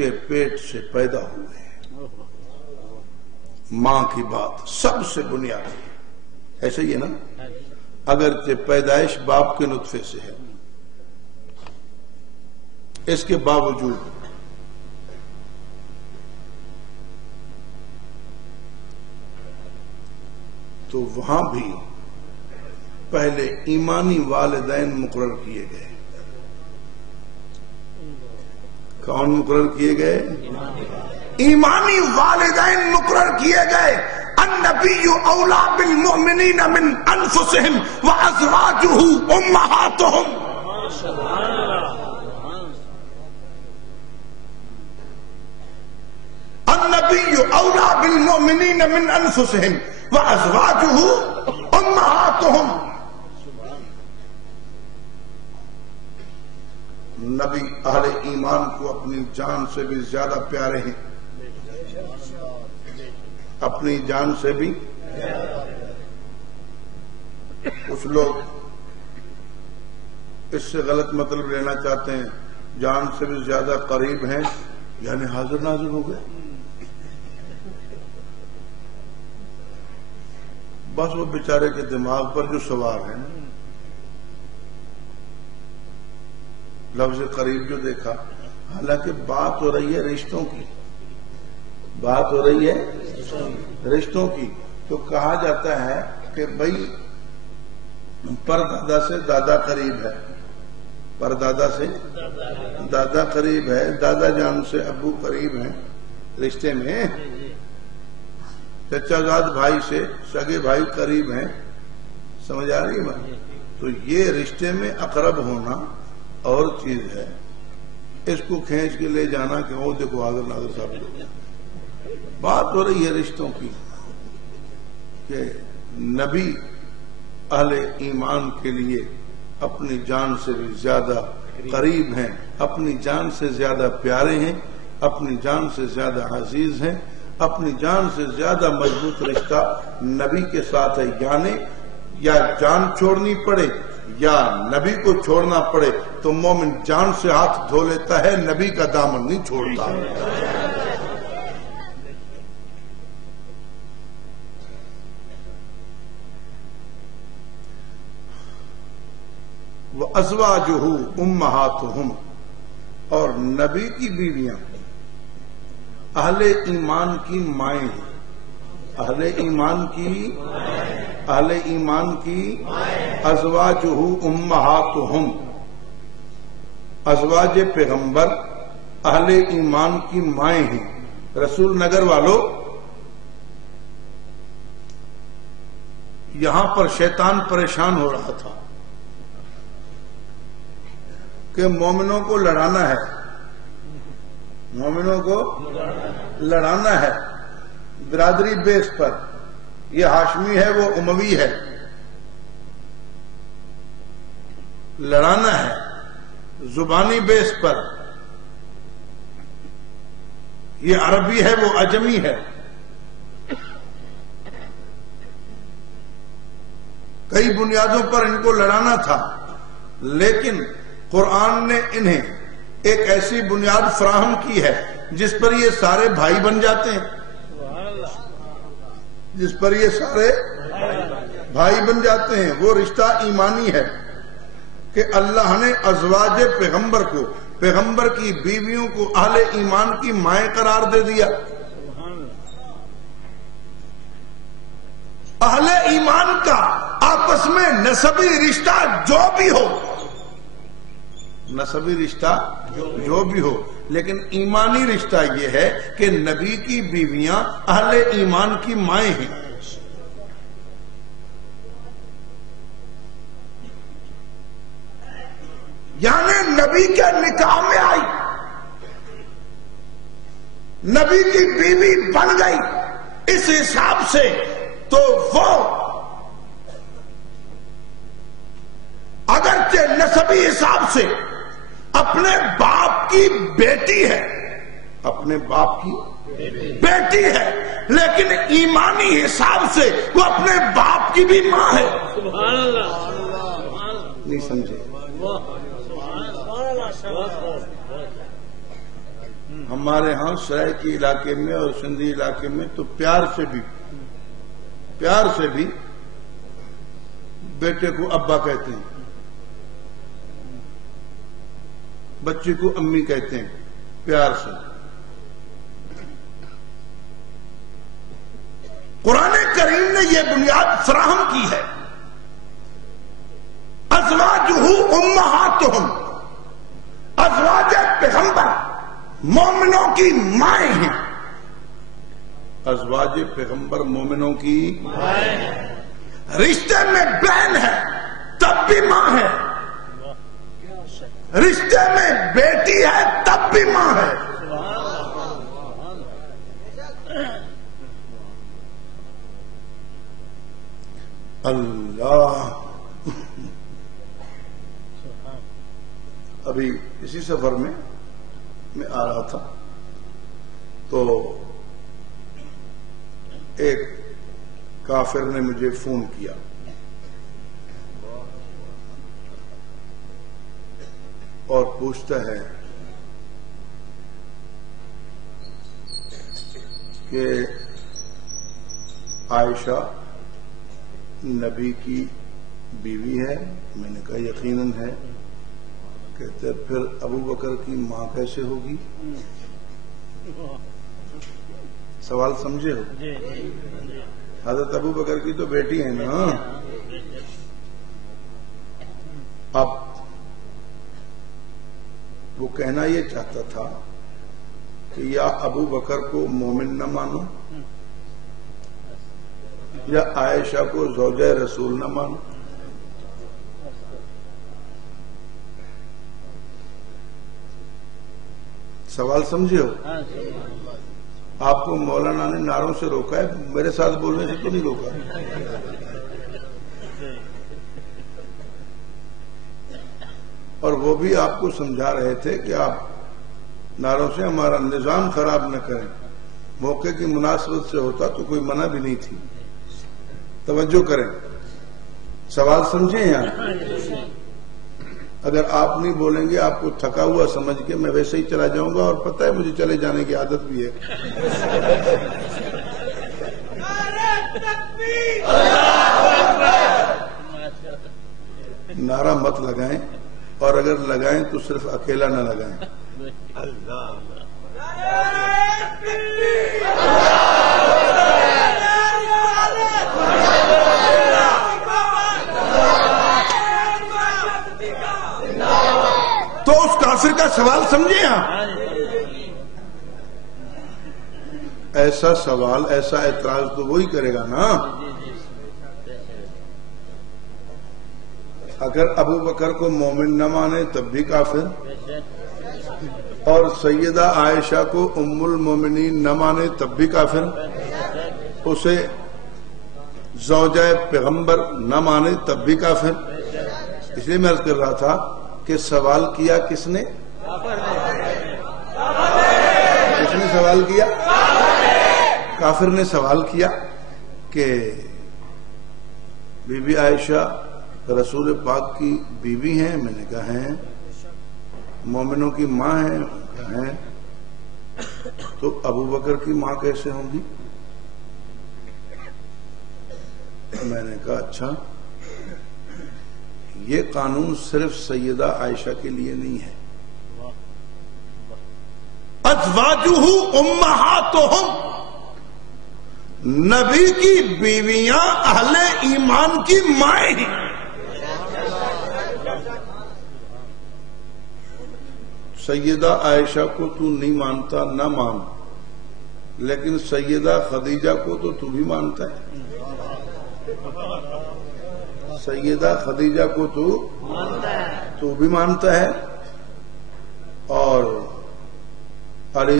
کے پیٹ سے پیدا ہوئے ہیں. ماں کی بات سب سے بنیادی ہے، ایسے ہی ہے نا؟ اگرچہ پیدائش باپ کے نطفے سے ہے، اس کے باوجود تو وہاں بھی پہلے ایمانی والدین مقرر کیے گئے. کون مقرر کیے گئے؟ ایمانی والدین مقرر کیے گئے. النبی اولا بالمؤمنین من انفسہم وازواجہ امہاتہم. النبی اولا بالمؤمنین من انفسہم وازواجہ امہاتہم. نبی اہل ایمان کو اپنی جان سے بھی زیادہ پیارے ہیں، اپنی جان سے بھی. کچھ لوگ اس سے غلط مطلب لینا چاہتے ہیں، جان سے بھی زیادہ قریب ہیں یعنی حاضر ناظر ہو گئے. بس وہ بیچارے کے دماغ پر جو سوار ہے، لفظ قریب جو دیکھا، حالانکہ بات ہو رہی ہے رشتوں کی، بات ہو رہی ہے رشتوں کی. تو کہا جاتا ہے کہ بھئی پردادا سے دادا قریب ہے، پردادا سے دادا قریب ہے، دادا جان سے ابو قریب ہیں رشتے میں، چچا زاد بھائی سے سگے بھائی قریب ہیں. سمجھ آ رہی ہے بھائی؟ تو یہ رشتے میں اقرب ہونا اور چیز ہے. اس کو کھینچ کے لے جانا کہ وہ دیکھو حاضر ناظر صاحب. بات ہو رہی ہے رشتوں کی کہ نبی اہل ایمان کے لیے اپنی جان سے بھی زیادہ قریب ہیں، اپنی جان سے زیادہ پیارے ہیں، اپنی جان سے زیادہ عزیز ہیں، اپنی جان سے زیادہ مضبوط رشتہ نبی کے ساتھ ہے. یعنی یا جان چھوڑنی پڑے یا نبی کو چھوڑنا پڑے تو مومن جان سے ہاتھ دھو لیتا ہے، نبی کا دامن نہیں چھوڑتا. وَأَزْوَاجُهُ أُمَّهَاتُهُمْ، اور نبی کی بیویاں اہل ایمان کی مائیں ہیں. اہل ایمان کی ازواجہ امہاتہم، ازواج پیغمبر اہل ایمان کی مائیں ہیں. رسول نگر والو، یہاں پر شیطان پریشان ہو رہا تھا کہ مومنوں کو لڑانا ہے، مومنوں کو لڑانا ہے برادری بیس پر. یہ ہاشمی ہے، وہ اموی ہے، لڑانا ہے زبانی بیس پر. یہ عربی ہے، وہ عجمی ہے. کئی بنیادوں پر ان کو لڑانا تھا، لیکن قرآن نے انہیں ایک ایسی بنیاد فراہم کی ہے جس پر یہ سارے بھائی بن جاتے ہیں، جس پر یہ سارے بھائی بن جاتے ہیں. وہ رشتہ ایمانی ہے کہ اللہ نے ازواج پیغمبر کو، پیغمبر کی بیویوں کو اہل ایمان کی مائیں قرار دے دیا. اہل ایمان کا آپس میں نسبی رشتہ جو بھی ہو، نسبی رشتہ جو بھی ہو، لیکن ایمانی رشتہ یہ ہے کہ نبی کی بیویاں اہل ایمان کی مائیں ہیں. یعنی نبی کے نکاح میں آئی، نبی کی بیوی بن گئی. اس حساب سے تو وہ اگرچہ نسبی حساب سے اپنے باپ کی بیٹی ہے، اپنے باپ کی بیٹی ہے، لیکن ایمانی حساب سے وہ اپنے باپ کی بھی ماں ہے. سبحان اللہ. نہیں سمجھے؟ ہمارے ہاں سرائکی علاقے میں اور سندھی علاقے میں تو پیار سے بھی بیٹے کو ابا کہتے ہیں، بچے کو امی کہتے ہیں، پیار سے۔ قرآن کریم نے یہ بنیاد فراہم کی ہے، ازواجہ امہاتہم، ازواج پیغمبر مومنوں کی مائیں ہیں، ازواج پیغمبر مومنوں کی مائیں ہیں، رشتے میں بہن ہے تب بھی ماں ہے، رشتے میں بیٹی ہے تب بھی ماں ہے۔ اللہ، ابھی اسی سفر میں آ رہا تھا تو ایک کافر نے مجھے فون کیا، اور پوچھتا ہے کہ عائشہ نبی کی بیوی ہے؟ میں نے کہا یقیناً ہے۔ کہتے پھر ابو بکر کی ماں کیسے ہوگی؟ سوال سمجھے ہو؟ حضرت ابو بکر کی تو بیٹی ہے نا۔ اب وہ کہنا یہ چاہتا تھا کہ یا ابو بکر کو مومن نہ مانو، یا عائشہ کو زوجہ رسول نہ مانو۔ سوال سمجھے ہو؟ آپ کو مولانا نے نعروں سے روکا ہے، میرے ساتھ بولنے سے تو نہیں روکا۔ اور وہ بھی آپ کو سمجھا رہے تھے کہ آپ نعروں سے ہمارا نظام خراب نہ کریں، موقع کی مناسبت سے ہوتا تو کوئی منع بھی نہیں تھی۔ توجہ کریں، سوال سمجھیں یہاں۔ اگر آپ نہیں بولیں گے آپ کو تھکا ہوا سمجھ کے میں ویسے ہی چلا جاؤں گا، اور پتہ ہے مجھے چلے جانے کی عادت بھی ہے۔ نعرہ مت لگائیں، اور اگر لگائیں تو صرف اکیلا نہ لگائیں۔ تو اس کافر کا سوال سمجھیں آپ۔ ایسا سوال، ایسا اعتراض تو وہی کرے گا نا۔ اگر ابو بکر کو مومن نہ مانے تب بھی کافر، اور سیدہ عائشہ کو ام المومنین نہ مانے تب بھی کافر، اسے زوجہ پیغمبر نہ مانے تب بھی کافر۔ اس لیے میں عرض کر رہا تھا کہ سوال کیا کس نے؟ کس نے سوال کیا؟ کافر نے سوال کیا کہ بی بی عائشہ رسول پاک کی بیوی ہیں؟ میں نے کہا ہیں۔ مومنوں کی ماں ہیں؟ ہیں۔ تو ابو بکر کی ماں کیسے ہوں گی؟ میں نے کہا اچھا، یہ قانون صرف سیدہ عائشہ کے لیے نہیں ہے۔ ازواجہ امہاتہم، نبی کی بیویاں اہل ایمان کی مائیں ہیں۔ سیدہ عائشہ کو تو نہیں مانتا، نہ مان، لیکن سیدہ خدیجہ کو تو بھی مانتا ہے۔ سیدہ خدیجہ کو تو بھی مانتا ہے، اور علی